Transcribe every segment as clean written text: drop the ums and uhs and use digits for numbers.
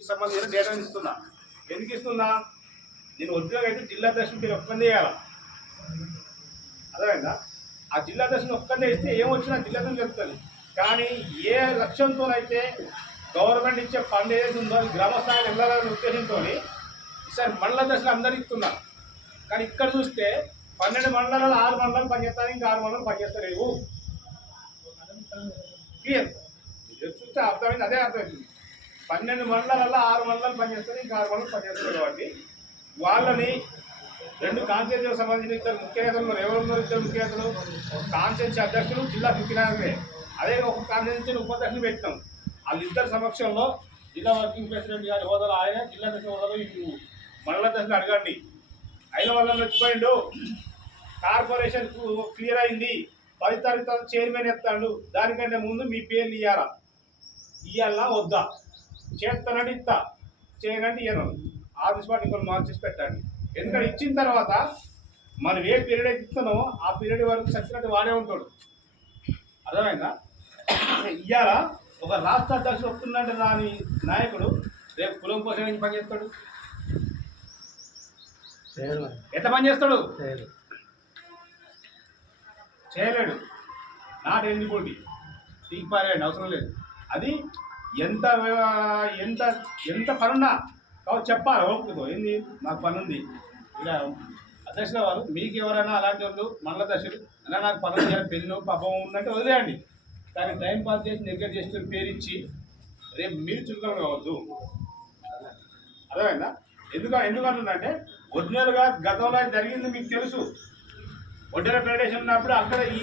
సంబంధించిన డేటాను ఇస్తున్నా. ఎందుకు ఇస్తున్నా? నేను ఉద్యోగం అయితే జిల్లా దర్శనం మీరు ఒక్కనే చేయాలి. అర్థమైందా? ఆ జిల్లా దర్శనం ఒక్కనే ఇస్తే ఏమొచ్చినా జిల్లా దర్శనం చెప్తుంది. కానీ ఏ లక్ష్యంతోనైతే గవర్నమెంట్ ఇచ్చే ఫండ్ ఏదైతే ఉందో అది గ్రామ స్థాయిలో వెళ్ళాలనే ఉద్దేశంతో ఈసారి మండల దశలు అందరికీ ఇస్తున్నారు. కానీ ఇక్కడ చూస్తే 12 మండలాలు 6 మండలాలు పనిచేస్తారు, ఇంకా 6 మండలాలు పనిచేస్తలేవు. క్లియర్ చూస్తే అర్థమైంది, అదే అర్థమవుతుంది. 12 మండలాలలో 6 మండలాలు పనిచేస్తారు, ఇంకా 6 మండలాలు పనిచేస్తారు. కాబట్టి వాళ్ళని 2 కాన్స్టిట్యూన్సీలకు సంబంధించిన ఇద్దరు ముఖ్య నేతలు ఎవరున్నారు? ఇద్దరు ముఖ్య నేతలు కాన్స్టిట్యూన్సీ అధ్యక్షులు, జిల్లా ముఖ్యనాయకులే. అదే ఒక కాన్స్టిట్యూన్సీ ఉపాధ్యక్షులు పెట్టినాం. వాళ్ళిద్దరు సమక్షంలో జిల్లా వర్కింగ్ ప్రెసిడెంట్ గారి హోదాలో ఆయన, జిల్లా దశ హోదాలో మండల దశలు అడగండి. అయిన వాళ్ళని వచ్చిపోయిండు, కార్పొరేషన్ క్లియర్ అయింది, 10 తారీఖు తర్వాత చైర్మన్ ఎత్తాడు. దానికంటే ముందు మీ పేర్లు ఇయ్యాలా వద్దా? చేస్తానంటే ఇస్తా, చేయనంటే ఇయ్యను. ఆఫ్ స్పాట్ ఇంకొన్ని మార్చేసి పెట్టండి. ఎందుకంటే ఇచ్చిన తర్వాత మనం ఏ పీరియడ్ అయితే ఇస్తున్నామో ఆ పీరియడ్ వరకు సచ్చినట్టు వాడే ఉంటాడు. అర్థమైందా? ఇవాళ ఒక రాష్ట్ర అధ్యక్షుడు వస్తుందంటే దాని నాయకుడు రేపు కులం కోసం ఏం పని చేస్తాడు? ఎంత పని చేస్తాడు? చేయలేడు. నాట్ ఎలిజిబిలిటీ తీసి పారేయండి, అవసరం లేదు. అది ఎంత ఎంత ఎంత పనున్నా కాబట్టి చెప్పాలి ఓపికతో. ఏంది నాకు పని ఉంది. ఇక అధ్యక్షుల వారు మీకు ఎవరైనా అలాంటి వాళ్ళు మండల దశలు అలా నాకు పనులు చేయాలి, పెళ్ళి పాపం ఉందంటే వదిలేయండి. కానీ టైం పాస్ చేసి నెగ్లెక్ట్ చేసిన పేరు ఇచ్చి రేపు మీరు చురుకలు కావద్దు. అర్థమైందా? ఎందుకంటుందంటే ఒరిజినల్గా గతంలో జరిగింది మీకు తెలుసు. ఒడ్డెర ఫెడరేషన్ ఉన్నప్పుడు అక్కడ ఈ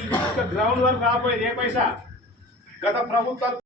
గ్రౌండ్ వరకు రాబోయేది ఏ పైసా గత ప్రభుత్వాలు